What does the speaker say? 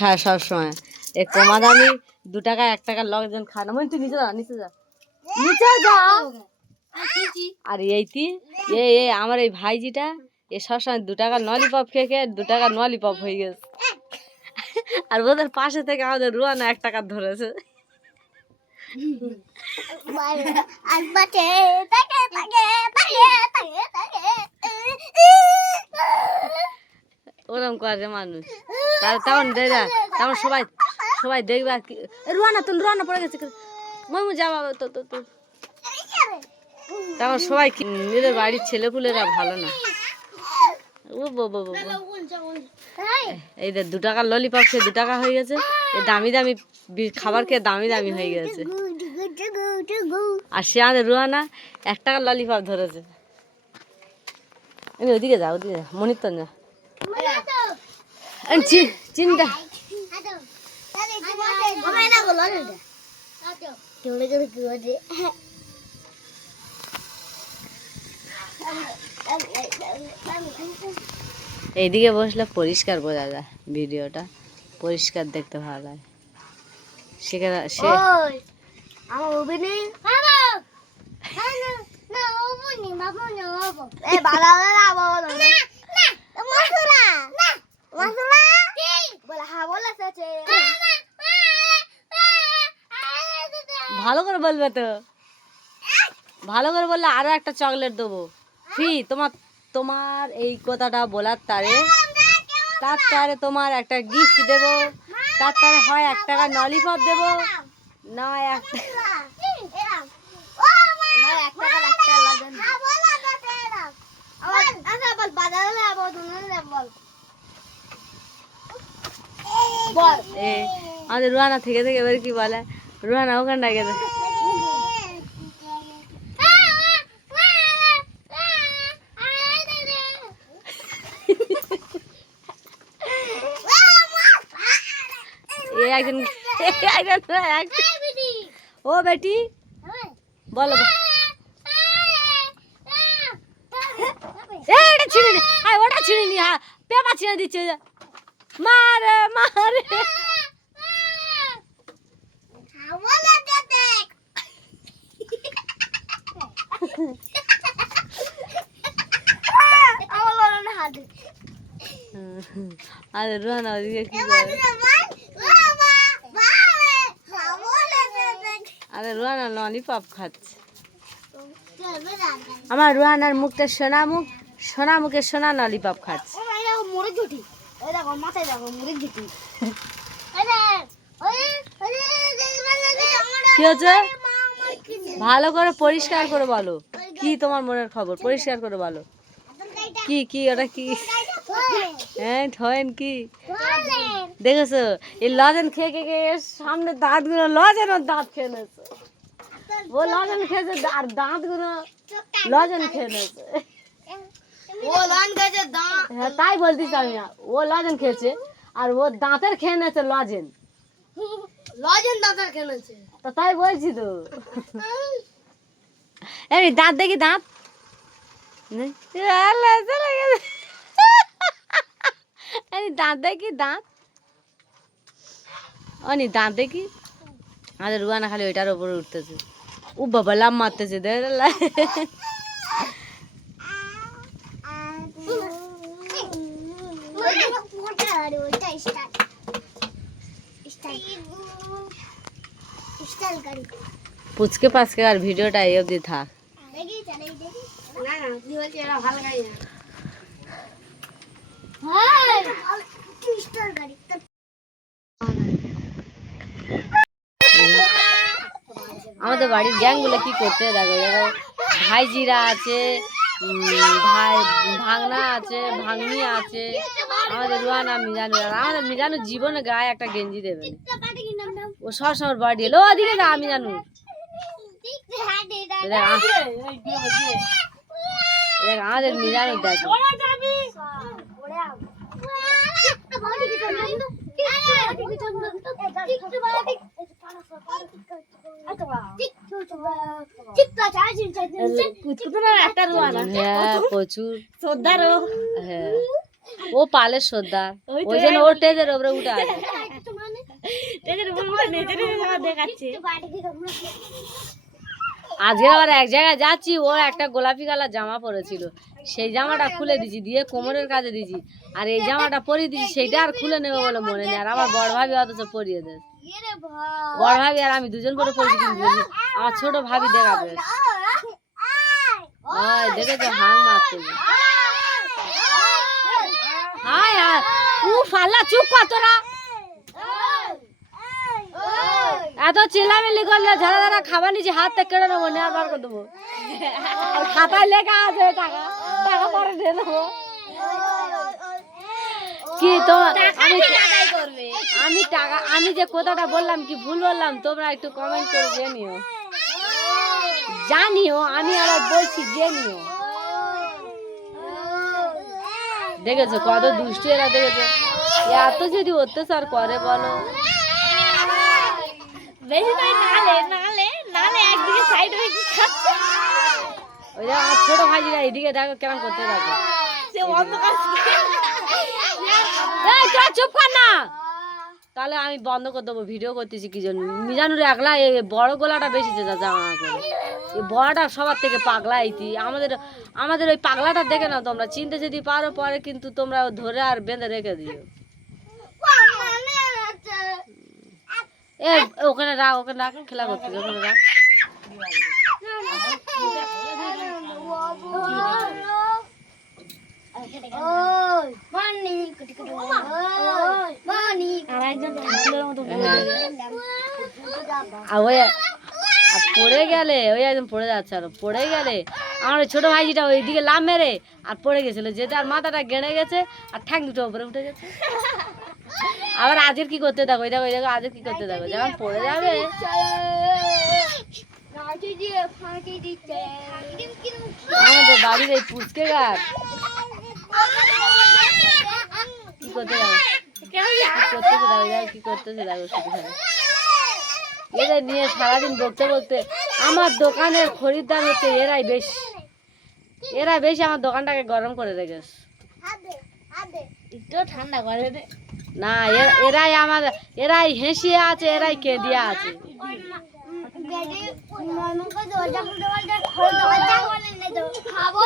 খায় সবসময়। এ কমা দামি 2 টাকা 1 টাকার লোকজন খায় না। তুই নিচে যা, নিচে যা, নিচে যা। আর এইটি আমার এই ভাইজিটা এ সবসময় 2 টাকার ললিপপ খেয়ে 2 টাকার ললিপপ হয়ে গেছে। আর ওদের পাশে থেকে আমাদের রুয়ানা 1 টাকা ধরেছে। ওরকম করে মানুষ। তখন তখন সবাই দেখবে আর কি, রুয়ানা পড়ে গেছে, মমু যাবা তো। তখন সবাই নিজের বাড়ির ছেলেপুলেরা ভালো না। এই 2 টাকার ললিপপ খেয়ে 2 টাকা হয়ে গেছে। এই দামি দামি খাবার খেয়ে দামি দামি হয়ে গেছে। আর সে আমাদের রুয়ানা 1 টাকার ললিপপ ধরেছে। ওদিকে যা, মনির যা চিন্তা। এইদিকে বসলে পরিষ্কার বোঝা যায়, ভিডিওটা পরিষ্কার দেখতে ভালো লাগে। সেখানে সে ভালো করে বলবে তো, ভালো করে বললে আরো একটা চকলেট দেবো ফ্রি। তোমার এই কথাটা বলার তার তারে তোমার একটা গিফট দেবো। তার তারে হয় 1 টাকা ললিপপ দেবো, না 1 টাকা আমাদের রুয়ানা থেকে এবার কি বলে, রুয়ানা ওখানটা গেছে। ও বেটি বলো, ওটা ছিঁড়ে নি, পেপা ছিঁড়ে দিচ্ছে, মারে আরে রুয়ানা ওদিকে কি করে, আরে রুয়ানা ললিপপ খাচ্ছে। আমার রুয়ানার মুখটা সোনা মুখে সোনা ললিপপ খাচ্ছে। কি হচ্ছে? ভালো করে পরিষ্কার করে বলো, কি তোমার মনের খবর, পরিষ্কার করে বলো। কি ওটা কি? হ্যাঁ ঠয়েন কি দেখেছো? এই লজেন খেয়ে সামনে দাঁতগুলো লজেনের দাঁত খেয়ে নেছে। ও লজেন খেয়েছে আর দাঁতগুলো লজেন খেয়ে নেছে। হ্যাঁ তাই বলতেছি আমি, ও লজেন খেয়েছে আর ও দাঁতের খেয়ে নেছে লজেন দাঁতের খেয়ে নেছে। তো তাই বলছি তো, এই দাঁত দেখি, দাঁত দাঁত দেখি, দাঁত অনি দাঁত দেখি। আমাদের রুয়ানা খালি ওইটার উপরে উঠতেছে, ও বাবা লাভ মারতেছে। পুচকে পাচকে আর ভিডিওটা এই অবধি থাক। আমাদের বাড়ির গ্যাংগুলো কি করতে দেখো, ভাইজিরা আছে, ভাগনা আছে, ভাগ্নি আছে, আমাদের রুয়ানা মিজানু। আমাদের মিজানু জীবনে গায়ে একটা গেঞ্জি দেবে না, ও সবসময় বাড়ি এলো ওদিকে যা। আমি জানু আমাদের মিজানু দেখো, প্রচুর শ্রদ্ধারও। হ্যাঁ ও পালের সর্দার, ওই জন্য ওর টেজের উপরে উঠে আছে। আজকে আবার এক জায়গায় যাচ্ছি, ও একটা গোলাপি কালার জামা পরেছিল, সেই জামাটা খুলে দিছি, দিয়ে কোমরের কাছে দিছি, আর এই জামাটা পরিয়ে দিছি, সেইটা আর খুলে নেবে বলে মনে নেই। আর আমার বড় ভাবি অথচ পরিয়ে দেয়, বড় ভাবি আর আমি দুজন পরে পরিয়ে কিন্তু আমার ছোট ভাবি দেখাবে। ওই দেখেছো হাং মারতে, হায় হায় উ ফাল্লা, চুপ কর তোরা, এত চিল্লামিল্লি করলে ঝাড়া ঝাড়া খাবার নিচে হাত থেকে কেড়ে নেবো, নেওয়ার বার করে দেবো। আর খাতায় লেখা আছে টাকা, টাকা পরে দিয়ে দেবো। কি তো আমি টাকা, আমি যে কথাটা বললাম কি ভুল বললাম, তোমরা একটু কমেন্ট করে জানিও, জানিও, আমি আবার বলছি জেনিও। দেখেছো কত দুষ্টু এরা, দেখেছো এত যদি অত্যাচার করে বলো। ওই যে আমার ছোট ভাইজিরা এদিকে দেখো কেমন করতে থাকে, চুপ কর না, তাহলে আমি বন্ধ করে দেবো। ভিডিও করতেছি কি জন্য, মিজানুর একলা এই বড় গোলাটা বেশি জামা করে, এই বড়টা সবার থেকে পাগলা এইটি। আমাদের ওই পাগলাটা দেখে না তোমরা, চিনতে যদি পারো পরে কিন্তু তোমরা ধরে আর বেঁধে রেখে দিও। এ ওখানে রাখ, ওখানে রাখ, খেলা করতেছে ওখানে রাখ। পড়ে গেলে ওই একদম পড়ে যাচ্ছে, আর পড়ে গেলে আমার ছোট ভাইজিটা ওইদিকে লাভ মেরে আর পড়ে গেছিল, যেতে আর মাথাটা গেড়ে গেছে আর ঠ্যাং দুটো উপরে উঠে গেছে। আবার আজের কি করতে থাকো, ওই দেখো ওই দেখো আজের কি করতে থাকো, যখন পড়ে যাবে। আমাদের বাড়ির এই পুচকে গাছ কি করতে যাবো, কি করতেছে দেখো শুধু এদের নিয়ে সারাদিন বকতে বকতে আমার দোকানের খরিদ্দার হচ্ছে এরাই বেশি আমার দোকানটাকে গরম করে রেখেছে। একটু ঠান্ডা করে দে না, এরাই হেসিয়ে আছে, এরাই কেঁদিয়ে আছে। খাবো